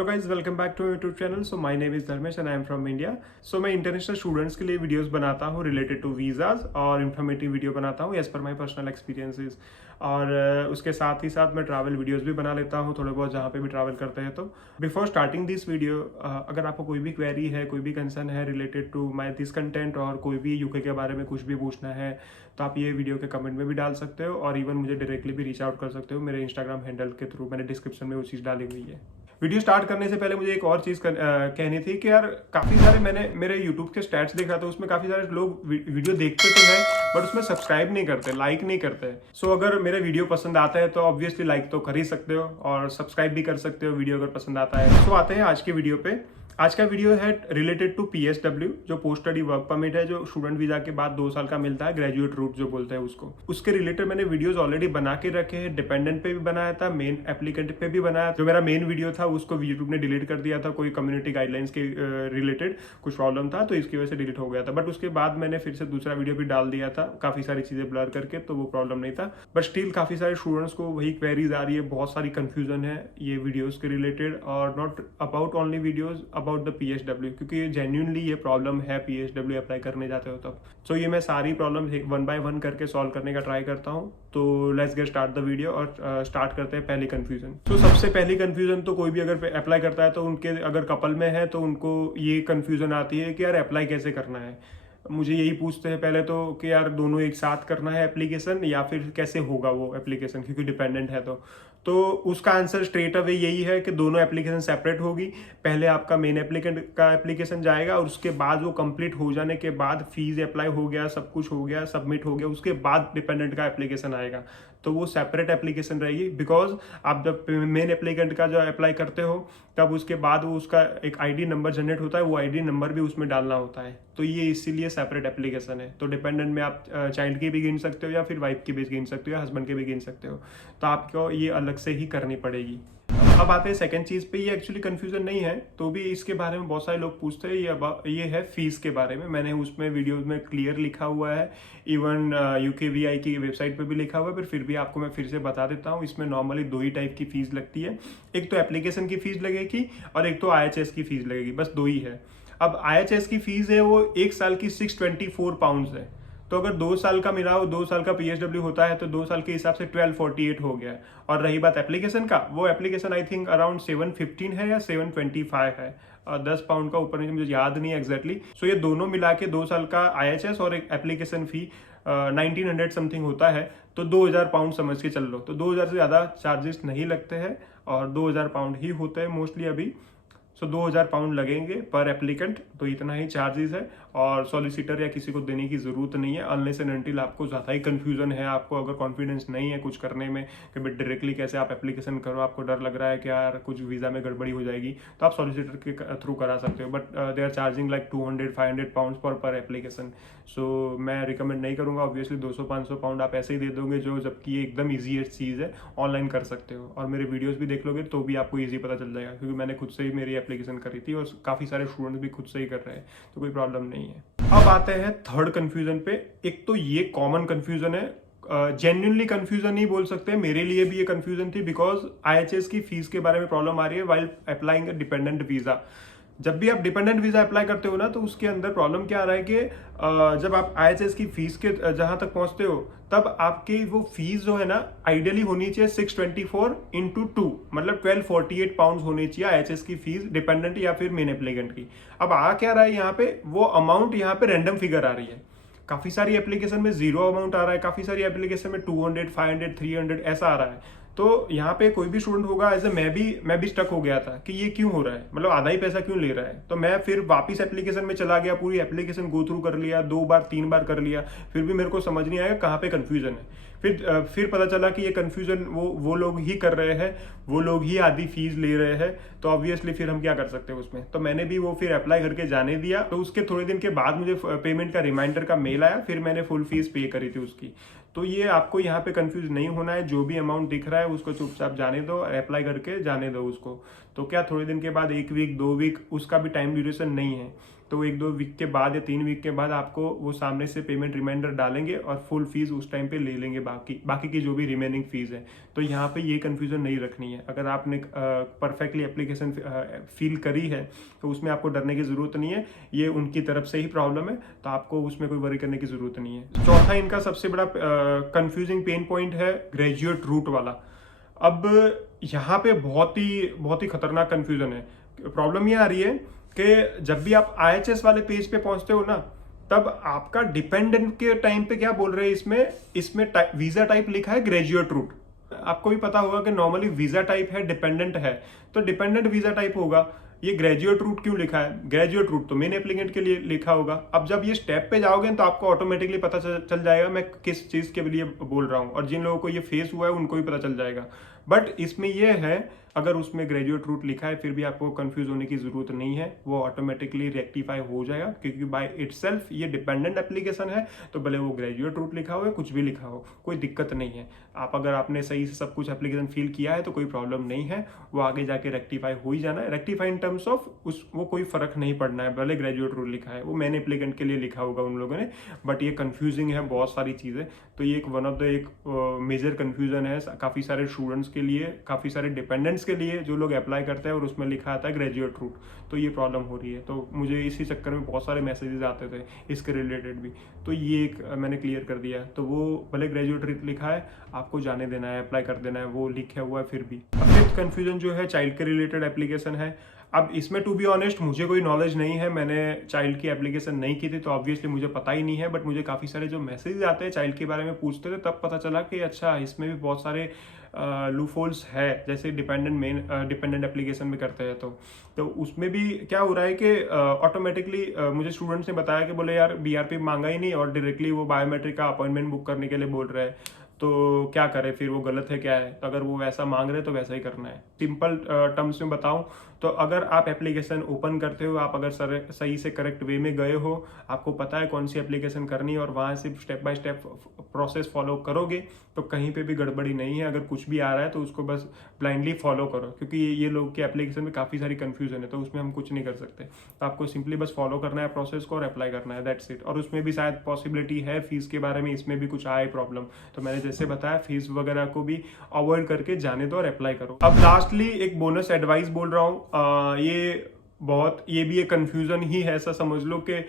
Hello guys, welcome back to YouTube channel. So my name is Dharmesh and I am from India. So मैं international students के लिए videos बनाता हूँ related to visas और informative video बनाता हूँ as per my personal experiences. और उसके साथ ही साथ मैं ट्रैवल वीडियोस भी बना लेता हूँ थोड़े बहुत, जहाँ पे भी ट्रैवल करते हैं। तो बिफोर स्टार्टिंग दिस वीडियो, अगर आपको कोई भी क्वेरी है, कोई भी कंसर्न है related to my this content और कोई भी यूके के बारे में कुछ भी पूछना है, तो आप ये वीडियो के कमेंट में भी डाल सकते हो और इवन मुझे डायरेक्टली भी रीच आउट कर सकते हो मेरे इंस्टाग्राम हैंडल के थ्रू। मैंने डिस्क्रिप्शन में वो चीज़ डाली हुई है। वीडियो स्टार्ट करने से पहले मुझे एक और चीज़ कहनी थी कि यार काफ़ी सारे मैंने मेरे यूट्यूब के स्टैट्स देखा था, उसमें काफ़ी सारे लोग वीडियो देखते तो हैं बट उसमें सब्सक्राइब नहीं करते, लाइक नहीं करते। सो अगर मेरे वीडियो पसंद आता है तो ऑब्वियसली लाइक तो कर ही सकते हो और सब्सक्राइब भी कर सकते हो वीडियो अगर पसंद आता है। सो आते हैं आज के वीडियो पे। आज का वीडियो है रिलेटेड टू PSW, जो पोस्ट स्टडी वर्क परमिट है, जो स्टूडेंट वीजा के बाद 2 साल का मिलता है, ग्रेजुएट रूट जो बोलते हैं उसको। उसके रिलेटेड मैंने वीडियोस ऑलरेडी बना के रखे हैं। डिपेंडेंट पे भी बनाया था, मेन एप्लीकेंट पे भी बनाया। जो मेरा मेन वीडियो था उसको यूट्यूब ने डिलीट कर दिया था, कोई कम्युनिटी गाइडलाइंस के रिलेटेड कुछ प्रॉब्लम था तो इसकी वजह से डिलीट हो गया था। बट उसके बाद मैंने फिर से दूसरा वीडियो भी डाल दिया था, काफी सारी चीजें ब्लर करके, तो वो प्रॉब्लम नहीं था। बट स्टिल काफी सारे स्टूडेंट्स को वही क्वेरीज आ रही है, बहुत सारी कंफ्यूजन है ये वीडियोज के रिलेटेड और not about only videos about the PSW, क्योंकि जेन्युइनली ये प्रॉब्लम है PSW अप्लाई करने जाते हो तब। सो ये मैं सारी प्रॉब्लम वन बाय वन करके सॉल्व करने का ट्राई करता हूँ। तो let's get start the video और स्टार्ट करते हैं पहली कंफ्यूजन। तो सबसे पहली कंफ्यूजन तो कोई भी अगर अप्लाई करता है तो उनके अगर कपल में है तो उनको ये कंफ्यूजन आती है कि यार अप्लाई कैसे करना है। मुझे यही पूछते हैं पहले तो कि यार दोनों एक साथ करना है एप्लीकेशन या फिर कैसे होगा वो एप्लीकेशन, क्योंकि डिपेंडेंट है। तो उसका आंसर स्ट्रेट अवे यही है कि दोनों एप्लीकेशन सेपरेट होगी। पहले आपका मेन एप्लीकेंट का एप्लीकेशन जाएगा और उसके बाद वो कंप्लीट हो जाने के बाद फीस अप्लाई हो गया, सब कुछ हो गया, सबमिट हो गया, उसके बाद डिपेंडेंट का एप्लीकेशन आएगा। तो वो सेपरेट एप्लीकेशन रहेगी, बिकॉज आप जब मेन एप्लीकेंट का जो अप्लाई करते हो तब उसके बाद वो उसका एक ID नंबर जनरेट होता है, वो ID नंबर भी उसमें डालना होता है। तो ये इसीलिए सेपरेट एप्लीकेशन है। तो डिपेंडेंट में आप चाइल्ड की भी गिन सकते हो या फिर वाइफ की भी गिन सकते हो या हस्बैंड के भी गिन सकते हो। तो आपको ये अलग से ही करनी पड़ेगी। अब आते हैं सेकंड चीज पे। ये एक्चुअली कंफ्यूजन नहीं है, तो भी इसके बारे में बहुत सारे लोग पूछते हैं। ये है फीस के बारे में। मैंने उसमें वीडियो में क्लियर लिखा हुआ है, इवन UKVI की वेबसाइट पे भी लिखा हुआ है, पर फिर भी आपको मैं फिर से बता देता हूँ। इसमें नॉर्मली 2 ही टाइप की फीस लगती है, एक तो एप्लीकेशन की फीस लगेगी और एक तो IHS की फीस लगेगी, बस 2 ही है। अब IHS की फीस है वो 1 साल की 624 पाउंड है। तो अगर 2 साल का मिलाओ, 2 साल का PSW होता है तो 2 साल के हिसाब से 1248 हो गया। और रही बात एप्लीकेशन का, वो एप्लीकेशन आई थिंक अराउंड 715 है या 725 है, 10 पाउंड का ऊपर नहीं, मुझे याद नहीं एग्जैक्टली। सो ये दोनों मिला के 2 साल का IHS और एक एप्लीकेशन फी 1900 समथिंग होता है। तो 2000 पाउंड समझ के चल लो। तो 2000 से ज़्यादा चार्जेस नहीं लगते हैं और 2000 पाउंड ही होते हैं मोस्टली अभी। सो 2000 पाउंड लगेंगे पर एप्लीकेंट, तो इतना ही चार्जेस है और सॉलिसिटर या किसी को देने की जरूरत नहीं है अनलेस एंड अनटिल आपको ज़्यादा ही कंफ्यूजन है, आपको अगर कॉन्फिडेंस नहीं है कुछ करने में कि भाई डायरेक्टली कैसे आप एप्लीकेशन करो, आपको डर लग रहा है कि यार कुछ वीज़ा में गड़बड़ी हो जाएगी, तो आप सॉलिसिटर के थ्रू करा सकते हो। But they are charging like 200-500 pound पर एप्लीकेशन। सो मैं रिकमेंड नहीं करूँगा। ऑब्वियसली 200-500 पाउंड आप ऐसे ही दे दोगे, जो जबकि ये एकदम ईजीएस्ट चीज़ है, ऑनलाइन कर सकते हो। और मेरे वीडियोज़ भी देख लोगे तो भी आपको ईजी पता चल जाएगा, क्योंकि मैंने खुद से ही मेरी एप्लीकेशन करी थी और काफ़ी सारे स्टूडेंट्स भी खुद से ही कर रहे हैं, तो कोई प्रॉब्लम नहीं है। अब आते हैं थर्ड कंफ्यूजन पे। एक तो ये कॉमन कंफ्यूजन है, जेन्युइनली कंफ्यूजन नहीं बोल सकते, मेरे लिए भी ये कंफ्यूजन थी, बिकॉज IHS की फीस के बारे में प्रॉब्लम आ रही है while applying a dependent visa. जब भी आप डिपेंडेंट वीजा अप्लाई करते हो ना, तो उसके अंदर प्रॉब्लम क्या आ रहा है कि जब आप IHS की फीस के जहां तक पहुंचते हो तब आपकी वो फीस जो है ना, आइडियली होनी चाहिए 624 इंटू 2, मतलब 1248 पाउंड होनी चाहिए IHS की फीस, डिपेंडेंट या फिर मेन एप्लीकेंट की। अब आ क्या रहा है यहाँ पे, वो अमाउंट यहाँ पे रैंडम फिगर आ रही है। काफी सारी एप्लीकेशन में 0 अमाउंट आ रहा है, काफी सारी एप्लीकेशन में 200, 500, 300 ऐसा आ रहा है। तो यहाँ पे कोई भी स्टूडेंट होगा, एज ए मैं भी स्टक हो गया था कि ये क्यों हो रहा है, मतलब आधा ही पैसा क्यों ले रहा है। तो मैं फिर वापस एप्लीकेशन में चला गया, पूरी एप्लीकेशन गो थ्रू कर लिया, 2 बार 3 बार कर लिया, फिर भी मेरे को समझ नहीं आया कहाँ पे कंफ्यूजन है। फिर पता चला कि ये कंफ्यूजन वो लोग ही कर रहे हैं, वो लोग ही आधी फीस ले रहे हैं। तो ऑब्वियसली फिर हम क्या कर सकते हैं उसमें। तो मैंने भी वो फिर अप्लाई करके जाने दिया। तो उसके थोड़े दिन के बाद मुझे पेमेंट का रिमाइंडर का मेल आया, फिर मैंने फुल फीस पे करी थी उसकी। तो ये आपको यहाँ पे कंफ्यूज नहीं होना है, जो भी अमाउंट दिख रहा है उसको चुपचाप जाने दो, अप्लाई करके जाने दो उसको। तो क्या थोड़े दिन के बाद 1 वीक 2 वीक, उसका भी टाइम ड्यूरेशन नहीं है। तो 1-2 वीक के बाद या 3 वीक के बाद आपको वो सामने से पेमेंट रिमाइंडर डालेंगे और फुल फीस उस टाइम पे ले लेंगे, बाकी की जो भी रिमेनिंग फीस है। तो यहाँ पे ये कन्फ्यूजन नहीं रखनी है। अगर आपने परफेक्टली एप्लीकेशन फील करी है तो उसमें आपको डरने की ज़रूरत नहीं है, ये उनकी तरफ से ही प्रॉब्लम है, तो आपको उसमें कोई वरी करने की ज़रूरत नहीं है। चौथा इनका सबसे बड़ा कंफ्यूजिंग पेन पॉइंट है ग्रेजुएट रूट वाला। अब यहाँ पे बहुत ही खतरनाक कंफ्यूजन है। प्रॉब्लम ये आ रही है कि जब भी आप IHS वाले पेज पे पहुंचते हो ना, तब आपका डिपेंडेंट के टाइम पे क्या बोल रहे हैं, इसमें वीजा टाइप लिखा है ग्रेजुएट रूट। आपको भी पता होगा कि नॉर्मली वीजा टाइप है, डिपेंडेंट है, तो डिपेंडेंट वीजा टाइप होगा। ये ग्रेजुएट रूट क्यों लिखा है? ग्रेजुएट रूट तो मेन एप्लीकेंट के लिए लिखा होगा। अब जब ये स्टेप पे जाओगे तो आपको ऑटोमेटिकली पता चल जाएगा मैं किस चीज के लिए बोल रहा हूँ, और जिन लोगों को ये फेस हुआ है उनको भी पता चल जाएगा। बट इसमें यह है, अगर उसमें ग्रेजुएट रूट लिखा है फिर भी आपको कंफ्यूज होने की जरूरत नहीं है, वो ऑटोमेटिकली रेक्टिफाई हो जाएगा, क्योंकि बाय इटसेल्फ ये डिपेंडेंट एप्लीकेशन है। तो भले वो ग्रेजुएट रूट लिखा हो या कुछ भी लिखा हो, कोई दिक्कत नहीं है। अगर आपने सही से सब कुछ एप्लीकेशन फिल किया है तो कोई प्रॉब्लम नहीं है, वो आगे जाके रेक्टिफाई हो ही जाना है। रेक्टिफाई इन टर्म्स ऑफ वो कोई फर्क नहीं पड़ना है, भले ग्रेजुएट रूट लिखा है, वो मैन एप्लीकेंट के लिए लिखा होगा उन लोगों ने। बट ये कंफ्यूजिंग है बहुत सारी चीजें, तो ये one of the major confusion है काफी सारे स्टूडेंट्स के लिए, काफी सारे डिपेंडेंट्स के लिए जो लोग अप्लाई करते हैं और उसमें लिखा आता है ग्रेजुएट रूट। तो ये प्रॉब्लम हो रही है। तो मुझे इसी चक्कर में बहुत सारे मैसेजेस आते थे इसके रिलेटेड भी, तो ये एक मैंने क्लियर कर दिया। तो वो भले ग्रेजुएट रूट लिखा है, आपको जाने देना है, अप्लाई कर देना है, वो लिखा हुआ है फिर भी। फिफ्थ कंफ्यूजन जो है चाइल्ड के रिलेटेड एप्लीकेशन है। अब इसमें टू बी ऑनेस्ट मुझे कोई नॉलेज नहीं है, मैंने चाइल्ड की एप्लीकेशन नहीं की थी, तो ऑब्वियसली मुझे पता ही नहीं है। बट मुझे काफ़ी सारे जो मैसेज आते हैं चाइल्ड के बारे में पूछते थे, तब पता चला कि अच्छा इसमें भी बहुत सारे लूफोल्स है, जैसे डिपेंडेंट एप्लीकेशन में करते हैं। तो उसमें भी क्या हो रहा है कि ऑटोमेटिकली मुझे स्टूडेंट्स ने बताया कि बोले यार BRP मांगा ही नहीं और डायरेक्टली वो बायोमेट्रिक का अपॉइंटमेंट बुक करने के लिए बोल रहे हैं, तो क्या करें फिर, वो गलत है क्या है? तो अगर वो वैसा मांग रहे तो वैसा ही करना है। सिंपल टर्म्स में बताऊं तो अगर आप एप्लीकेशन ओपन करते हो, आप अगर सही से करेक्ट वे में गए हो, आपको पता है कौन सी एप्लीकेशन करनी है और वहां से step by step process follow करोगे, तो कहीं पे भी गड़बड़ी नहीं है। अगर कुछ भी आ रहा है तो उसको बस ब्लाइंडली फॉलो करो, क्योंकि ये लोग की एप्लीकेशन में काफ़ी सारी कंफ्यूजन है, तो उसमें हम कुछ नहीं कर सकते। तो आपको सिंपली बस फॉलो करना है प्रोसेस को और अप्लाई करना है, दैट्स इट। और उसमें भी शायद पॉसिबिलिटी है फीस के बारे में, इसमें भी कुछ आए प्रॉब्लम, तो मैंने जैसे बताया फीस वगैरह को भी अवॉइड करके जाने दो और अप्लाई करो। अब लास्टली एक बोनस एडवाइस बोल रहा हूँ, ये भी एक कंफ्यूजन ही है। ऐसा समझ लो कि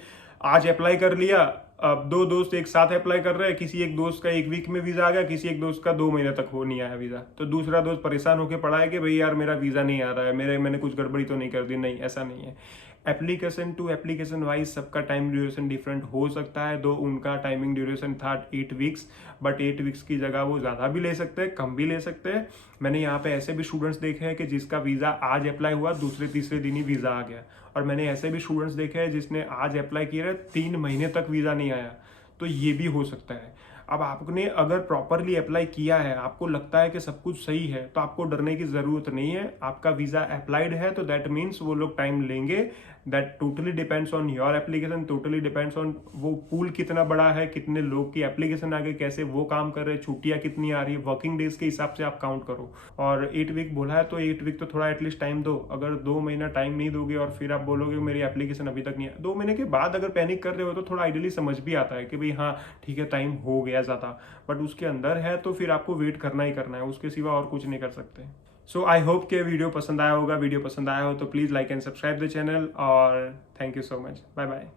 आज अप्लाई कर लिया, अब 2 दोस्त एक साथ अप्लाई कर रहे हैं, किसी एक दोस्त का 1 वीक में वीजा आ गया, किसी एक दोस्त का 2 महीने तक हो नहीं आया वीजा, तो दूसरा दोस्त परेशान होकर पड़ा है कि भाई यार मेरा वीजा नहीं आ रहा है, मैंने कुछ गड़बड़ी तो नहीं कर दी। नहीं, ऐसा नहीं है। एप्लीकेशन टू एप्लीकेशन वाइज सबका टाइम ड्यूरेशन डिफरेंट हो सकता है। दो उनका टाइमिंग ड्यूरेशन था 8 वीक्स, बट 8 वीक्स की जगह वो ज़्यादा भी ले सकते हैं, कम भी ले सकते हैं। मैंने यहाँ पे ऐसे भी स्टूडेंट्स देखे हैं कि जिसका वीज़ा आज अप्लाई हुआ, दूसरे तीसरे दिन ही वीज़ा आ गया। और मैंने ऐसे भी स्टूडेंट्स देखे हैं जिसने आज अप्लाई किया, 3 महीने तक वीज़ा नहीं आया। तो ये भी हो सकता है। अब आपने अगर प्रॉपरली अप्लाई किया है, आपको लगता है कि सब कुछ सही है, तो आपको डरने की ज़रूरत नहीं है। आपका वीज़ा अप्लाइड है तो दैट मीन्स वो लोग टाइम लेंगे। That totally depends on your application, totally depends on वो पूल कितना बड़ा है, कितने लोग की एप्लीकेशन आ गई, कैसे वो काम कर रहे हैं, छुट्टियाँ कितनी आ रही है, वर्किंग डेज के हिसाब से आप काउंट करो। और 8 वीक बोला है तो 8 वीक तो थोड़ा एटलीस्ट टाइम दो। अगर 2 महीना टाइम नहीं दोगे और फिर आप बोलोगे मेरी एप्लीकेशन अभी तक नहीं है, 2 महीने के बाद अगर पैनिक कर रहे हो तो थोड़ा आइडियली समझ भी आता है कि भाई हाँ ठीक है टाइम हो गया ज़्यादा, बट उसके अंदर है तो फिर आपको वेट करना ही करना है, उसके सिवा और कुछ नहीं कर सकते। सो आई होप कि वीडियो पसंद आया होगा। वीडियो पसंद आया हो तो please like and subscribe the channel, और thank you so much. Bye bye.